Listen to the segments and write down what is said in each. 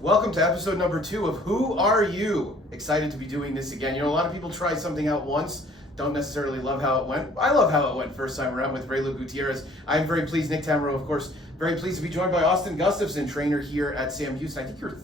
Welcome to episode number 2 of Who Are You? Excited to be doing this again. You know, a lot of people try something out once, don't necessarily love how it went. I love how it went first time around with Raylo Gutierrez. I'm very pleased, Nick Tamaro, of course, very pleased to be joined by Austin Gustafson, trainer here at Sam Houston. I think you're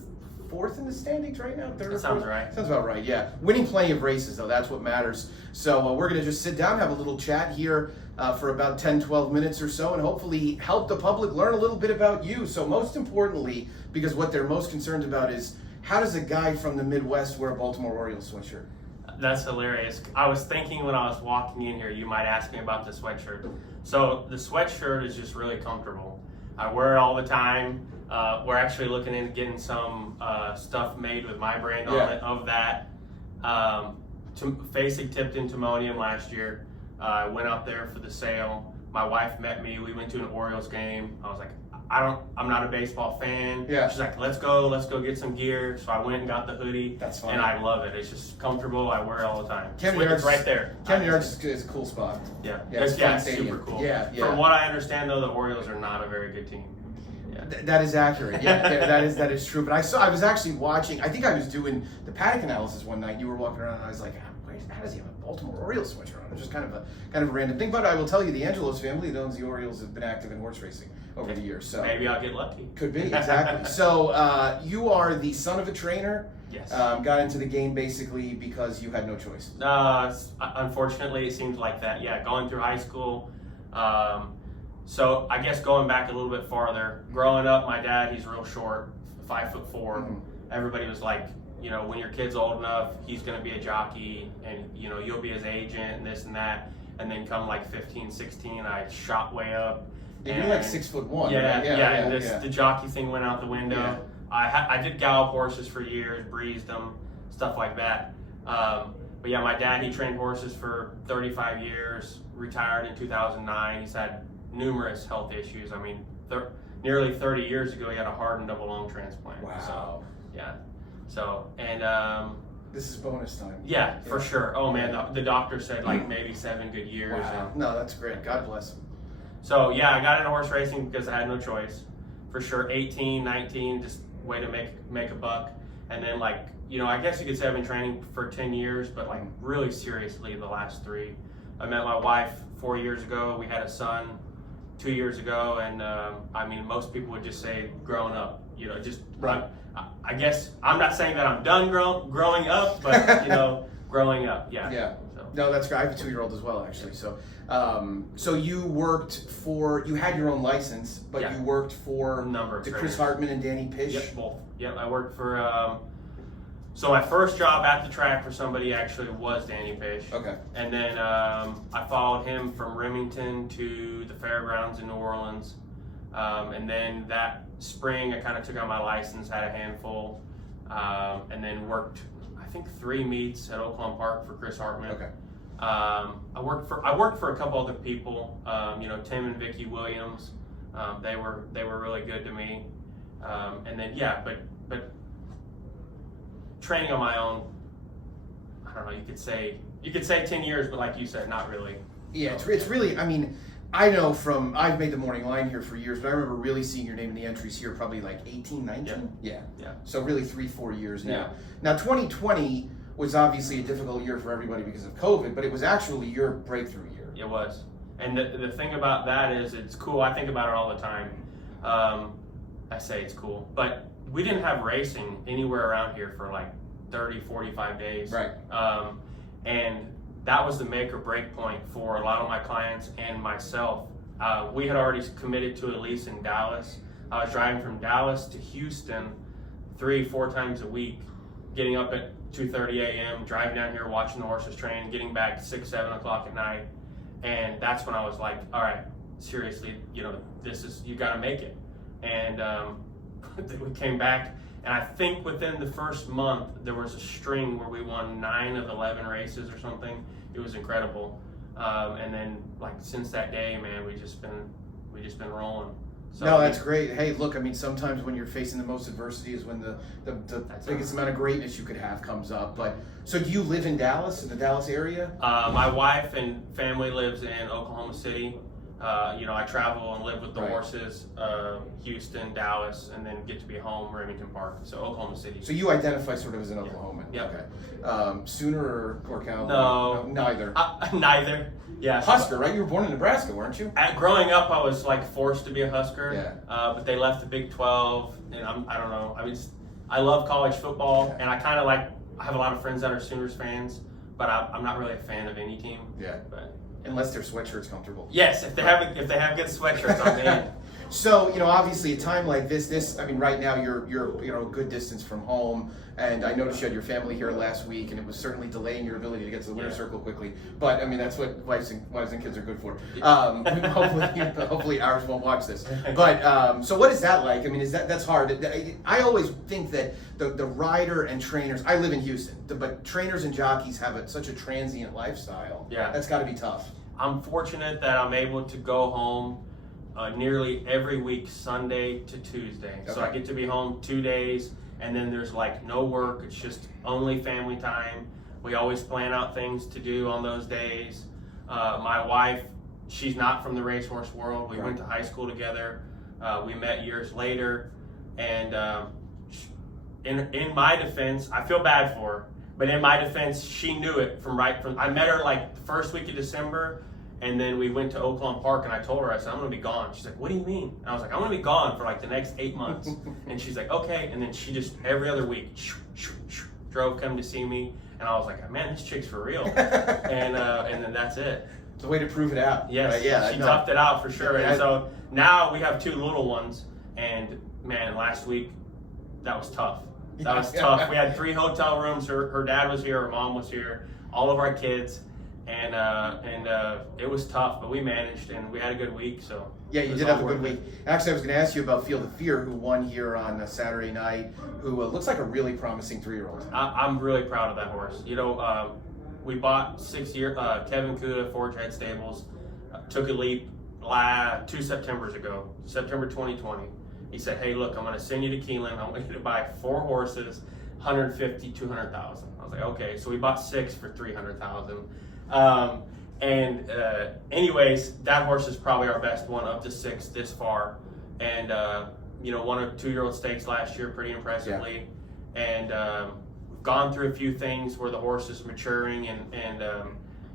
fourth in the standings right now? That sounds right. Sounds about right, yeah. Winning plenty of races, though, that's what matters. So we're going to just sit down, have a little chat here for about 10, 12 minutes or so, and hopefully help the public learn a little bit about you. So most importantly, because what they're most concerned about is, how does a guy from the Midwest wear a Baltimore Orioles sweatshirt? That's hilarious. I was thinking when I was walking in here, you might ask me about the sweatshirt. So the sweatshirt is just really comfortable. I wear it all the time. We're actually looking into getting some stuff made with my brand on it of that. Facing tipped in Timonium last year. I went out there for the sale. My wife met me. We went to an Orioles game. I was like, I'm not a baseball fan. Yeah. She's like, let's go get some gear. So I went and got the hoodie. That's fine. And I love it. It's just comfortable. I wear it all the time. Camden It's right there. Camden Yards is a cool spot. Yeah. It's It's super cool. Yeah. From what I understand, though, the Orioles are not a very good team. Yeah. That is accurate. Yeah, that is true. But I was actually watching. I think I was doing the paddock analysis one night. You were walking around, and I was like, how does he have a Baltimore Orioles sweatshirt on? It's just kind of a random thing. But I will tell you, the Angelos family that owns the Orioles has been active in horse racing over the years. So Maybe I'll get lucky. Could be, exactly. So you are the son of a trainer. Yes. Got into the game basically because you had no choice. Unfortunately, it seems like that. Yeah, going through high school. So I guess going back a little bit farther, growing up, my dad, he's real short, 5'4". Mm-hmm. Everybody was like, you know, when your kid's old enough, he's going to be a jockey and, you know, you'll be his agent and this and that. And then come like 15, 16, I shot way up. You're like 6'1". Yeah, right? And the jockey thing went out the window. Yeah. I did gallop horses for years, breezed them, stuff like that. But yeah, my dad, he trained horses for 35 years, retired in 2009. He's had numerous health issues. I mean, nearly 30 years ago, he had a heart and double lung transplant. Wow. So, yeah. So, and this is bonus time. yeah, for sure. Oh man, the doctor said like maybe 7 good years. Wow. No, that's great. God bless him. So yeah, I got into horse racing because I had no choice. For sure, 18, 19, just way to make a buck. And then like, you know, I guess you could say I've been training for 10 years, but like really seriously the last 3. I met my wife 4 years ago. We had a son 2 years ago. And I mean, most people would just say growing up, you know, just right. I guess I'm not saying that I'm done growing up, but you know, growing up, yeah. Yeah. So. No, that's great. I have a 2-year-old as well, actually. So, so you worked for, you had your own license, but you worked for a number of the trainers. Chris Hartman and Danny Pish. Yep, both. Yep, I worked for. So my first job at the track for somebody actually was Danny Pish. Okay. And then I followed him from Remington to the fairgrounds in New Orleans. And then that spring, I kind of took out my license, had a handful, and then worked, I think, 3 meets at Oaklawn Park for Chris Hartman. Okay. I worked for a couple other people, you know, Tim and Vicky Williams. They were really good to me. And then but training on my own, I don't know. You could say 10 years, but like you said, not really. Yeah, it's really. I mean, I know I've made the morning line here for years, but I remember really seeing your name in the entries here probably like 18, 19? Yeah. So really 3-4 years now. Yeah. Now 2020 was obviously a difficult year for everybody because of COVID, but it was actually your breakthrough year. It was. And the thing about that is it's cool. I think about it all the time. I say it's cool, but we didn't have racing anywhere around here for like 30, 45 days. Right. And that was the make or break point for a lot of my clients and myself. We had already committed to a lease in Dallas. I was driving from Dallas to Houston 3-4 times a week, getting up at 2:30 a.m., driving down here, watching the horses train, getting back 6-7 o'clock at night. And that's when I was like, all right, seriously, you know, you got to make it. And we came back, and I think within the first month there was a string where we won 9 of 11 races or something. It was incredible. And then like since that day, man, we just been rolling. So, no, that's great. Hey, look, I mean, sometimes when you're facing the most adversity is when the biggest amount of greatness you could have comes up. But so do you live in Dallas, in the Dallas area? My wife and family lives in Oklahoma City. I travel and live with the Right. horses, Houston, Dallas, and then get to be home, Remington Park, so Oklahoma City. So you identify sort of as an Oklahoman. Yeah. Okay. Sooner or Cowboy? No. Neither. Neither. Yeah. Husker, right? You were born in Nebraska, weren't you? Growing up, I was like forced to be a Husker. Yeah. But they left the Big 12, and I don't know. I mean, I love college football, Yeah. and I kind of like. I have a lot of friends that are Sooners fans, but I'm not really a fan of any team. Yeah. But Unless their sweatshirt's comfortable. yes, if they have good sweatshirts, I'm in. So, obviously a time like this, I mean, right now you're a good distance from home, and I noticed you had your family here last week, and it was certainly delaying your ability to get to the winner's circle quickly. But I mean, that's what wives and kids are good for. Hopefully ours won't watch this. But so what is that like? I mean, that's hard. I always think that the rider and trainers. I live in Houston, but trainers and jockeys have such a transient lifestyle. Yeah. That's got to be tough. I'm fortunate that I'm able to go home nearly every week, Sunday to Tuesday. So Okay. I get to be home 2 days, and then there's like no work. It's just only family time. We always plan out things to do on those days. My wife, she's not from the racehorse world. We went to high school together. We met years later, and in my defense, I feel bad for her. But in my defense, she knew it from I met her like the first week of December, and then we went to Oakland Park, and I told her, I said, I'm going to be gone. She's like, what do you mean? And I was like, I'm going to be gone for like the next 8 months. And she's like, okay. And then she just, every other week, drove, come to see me. And I was like, man, this chick's for real. and then that's it. It's a way to prove it out. Yes, right? Yeah, she toughed it out for sure. Yeah, and so now we have 2 little ones, and man, last week, that was tough. That was tough. We had 3 hotel rooms. Her dad was here, her mom was here, all of our kids, and it was tough, but we managed, and we had a good week. So yeah, you did have a good week. Actually, I was going to ask you about Field of Fear, who won here on a Saturday night, who looks like a really promising 3-year-old. I'm really proud of that horse. We bought 6 year Kevin Kuda, Forge Head Stables, took a leap 2 Septembers ago, September 2020. He said, hey, look, I'm going to send you to Keeneland. I want you to buy 4 horses, 150, 200,000. I was like, okay. So we bought 6 for 300,000. Anyways, that horse is probably our best one, up to 6 this far. And, won a 2-year-old stakes last year pretty impressively. Yeah. And we've gone through a few things where the horse is maturing, and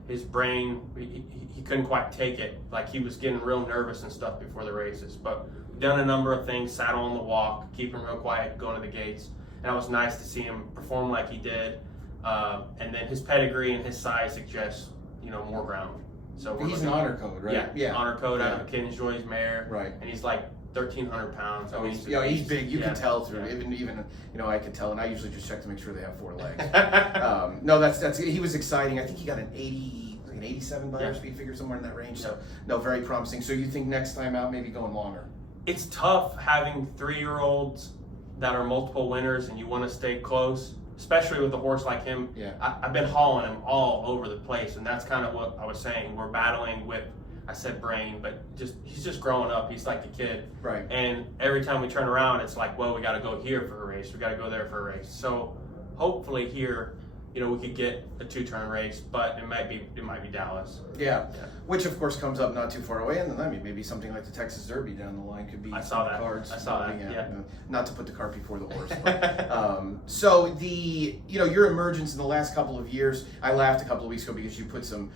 his brain, he couldn't quite take it. Like, he was getting real nervous and stuff before the races. But we've done a number of things, saddle on the walk, keep him real quiet, going to the gates. And it was nice to see him perform like he did. And then his pedigree and his size suggests, more ground. So he's an honor code, right? Yeah, honor code out of McKinley's mare. Right. And he's like 1,300 pounds. I mean, he's big. You can tell through even I could tell, and I usually just check to make sure they have 4 legs. No, that's he was exciting. I think he got an 87 buyer speed figure, somewhere in that range. So no, very promising. So you think next time out maybe going longer? It's tough having 3-year-olds that are multiple winners, and you want to stay close, especially with a horse like him. Yeah. I've been hauling him all over the place, and that's kind of what I was saying. We're battling with, I said brain, but he's just growing up. He's like a kid. Right. And every time we turn around, it's like, well, we got to go here for a race. We got to go there for a race. So hopefully here, we could get a 2-turn race, but it might be Dallas. Yeah. Which of course comes up not too far away, and then maybe something like the Texas Derby down the line could be. I saw that. Cards. I saw that. Yeah. Not to put the cart before the horse. But, so your emergence in the last couple of years, I laughed a couple of weeks ago because you put some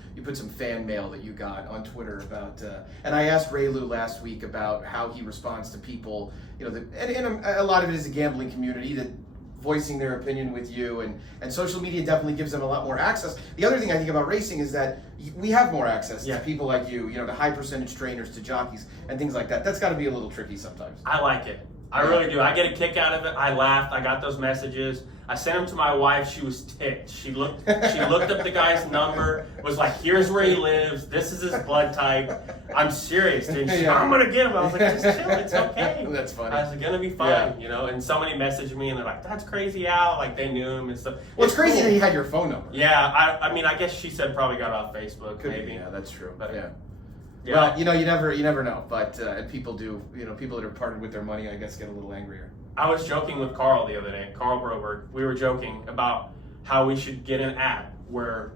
fan mail that you got on Twitter about, and I asked Ray Lou last week about how he responds to people, and a lot of it is a gambling community that voicing their opinion with you, and social media definitely gives them a lot more access. The other thing I think about racing is that we have more access to people like you, to high percentage trainers, to jockeys, and things like that. That's got to be a little tricky sometimes. I like it. I really do. I get a kick out of it. I laughed. I got those messages. I sent them to my wife. She was ticked. She looked up the guy's number, was like, here's where he lives. This is his blood type. I'm serious, dude. I'm going to get him. I was like, just chill. It's okay. That's funny. I was going to be fine, And somebody messaged me, and they're like, that's crazy, Al. Like, they knew him and stuff. Well, it's crazy that he had your phone number. Yeah. I mean, I guess she said probably got off Facebook. Could maybe. Be, yeah, that's true. But, yeah. Yeah. Well, you never know. But people do. People that are parted with their money, I guess, get a little angrier. I was joking with Carl the other day, Carl Broberg. We were joking about how we should get an app where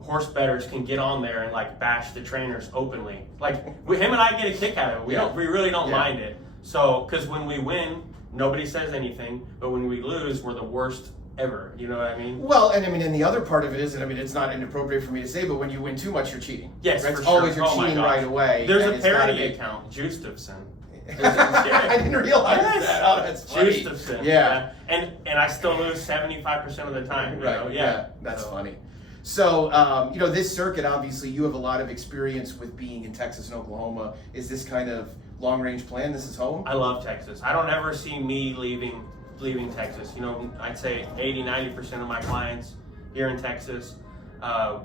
horse bettors can get on there and like bash the trainers openly. Like him and I get a kick out of it. We really don't mind it. So, because when we win, nobody says anything, but when we lose, we're the worst ever. You know what I mean? Well, and I mean, and the other part of it is, and I mean, it's not inappropriate for me to say, but when you win too much, you're cheating. Yes, right? for It's always sure. you're cheating right away. There's and a it's gotta parody be- account, Gustafson. I didn't realize that. Oh, that's funny. Gustafson. Yeah. And I still lose 75% of the time. You Right. know? Yeah. That's funny. So, you know, this circuit, obviously, you have a lot of experience with being in Texas and Oklahoma. Is this kind of long-range plan? This is home? I love Texas. I don't ever see me leaving Texas. You know, I'd say 80-90% of my clients here in Texas,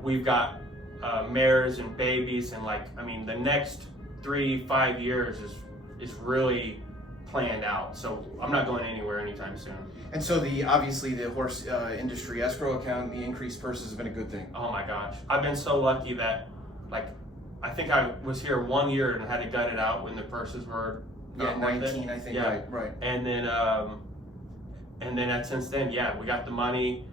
we've got mares and babies, and like, I mean, the next 3-5 years is really planned out. So I'm not going anywhere anytime soon. And so obviously the horse industry escrow account, the increased purses have been a good thing. Oh my gosh, I've been so lucky that, like, I think I was here 1 year and had to gut it out when the purses were not worth 19, it. I think. Yeah. Right. And then since then, yeah, we got the money.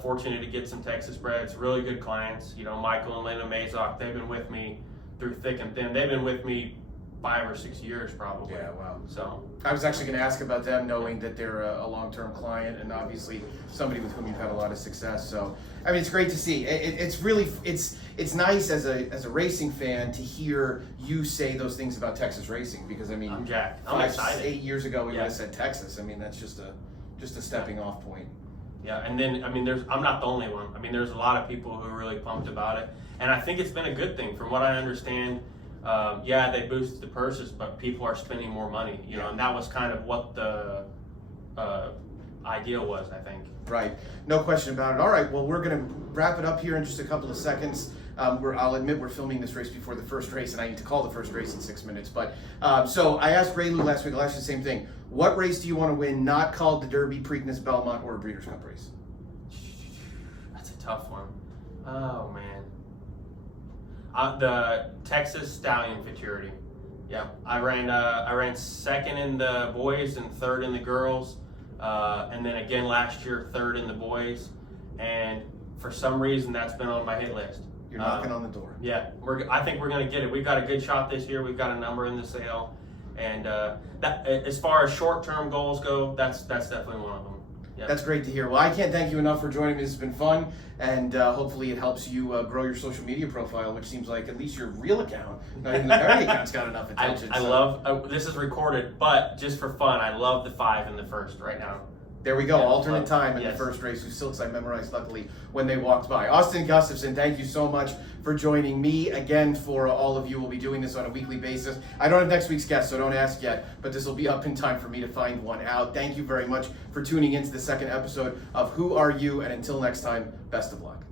Fortunate to get some Texas breds, really good clients. You know, Michael and Linda Mazok, they've been with me through thick and thin. They've been with me 5 or 6 years probably. Yeah, wow. So I was actually going to ask about them, knowing that they're a long-term client and obviously somebody with whom you've had a lot of success. So, I mean, it's great to see. It's really it's nice as a racing fan to hear you say those things about Texas racing, because I mean, I'm jacked. I'm 5, excited. 8 years ago we Yeah. would have said Texas. I mean, that's just a stepping off point. Yeah, and then, I mean, I'm not the only one. I mean, there's a lot of people who are really pumped about it. And I think it's been a good thing. From what I understand, yeah, they boosted the purses, but people are spending more money, you know, and that was kind of what the idea was, I think. Right, no question about it. All right, well, we're going to wrap it up here in just a couple of seconds. I'll admit we're filming this race before the first race, and I need to call the first race in 6 minutes. But so I asked Ray Lou last week, I'll ask you the same thing. What race do you want to win, not called the Derby, Preakness, Belmont, or a Breeders' Cup race? That's a tough one. Oh, man. The Texas Stallion Futurity. Yeah, I ran second in the boys and third in the girls, and then again last year third in the boys, and for some reason that's been on my hit list. You're knocking on the door. Yeah, I think we're gonna get it. We've got a good shot this year. We've got a number in the sale, and that as far as short-term goals go, that's definitely one of them. Yep. That's great to hear. Well, I can't thank you enough for joining me. This has been fun, and hopefully it helps you grow your social media profile, which seems like at least your real account, not even the parody account's got enough attention. I love, this is recorded, but just for fun, I love the 5 in the first right now. There we go, Yeah, alternate time in yes. the first race, whose silks I memorized luckily when they walked by. Austin Gustafson, thank you so much for joining me. Again, for all of you, we'll be doing this on a weekly basis. I don't have next week's guest, so don't ask yet, but this will be up in time for me to find one out. Thank you very much for tuning into the second episode of Who Are You? And until next time, best of luck.